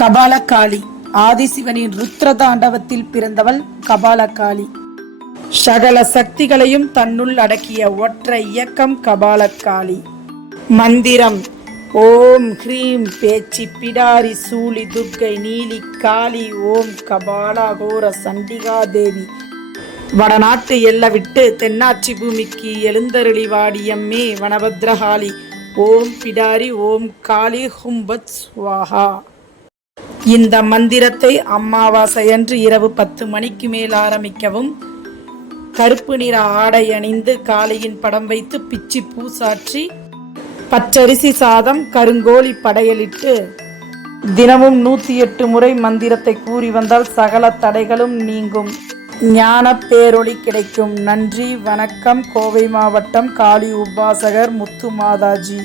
கபாலகாளி ஆதிசிவனின் ருத்ர தாண்டவத்தில் பிறந்தவள் கபாலகாளி. சகல சக்திகளையும் தன்னுள் அடக்கிய ஒற்றை இயக்கம் கபாலகாளி. மந்திரம்: ஓம் ஹ்ரீம் பேச்சி பிடாரி சூலி துர்க்கை நீலி காளி ஓம் கபாலகோர சண்டிகா தேவி. வடநாட்டு எல்ல விட்டு தென்னாட்சி பூமிக்கு எழுந்தருளி வாடியம்மே வனபத்ரகாளி. ஓம் பிடாரி ஓம் காளி ஹும்பத் ஸ்வாஹா. இந்த மந்திரத்தை அமாவாசையன்று இரவு 10 மணிக்கு மேல் ஆரம்பிக்கவும். கருப்பு நிற ஆடை அணிந்து காளியின் படம் வைத்து பிச்சி பூ சாற்றி பச்சரிசி சாதம் கருங்கோழி படையலிட்டு தினமும் 108 முறை மந்திரத்தை கூறி வந்தால் சகல தடைகளும் நீங்கும், ஞான பேரொளி கிடைக்கும். நன்றி, வணக்கம். கோவை மாவட்டம் காளி உபாசகர் முத்து மாதாஜி.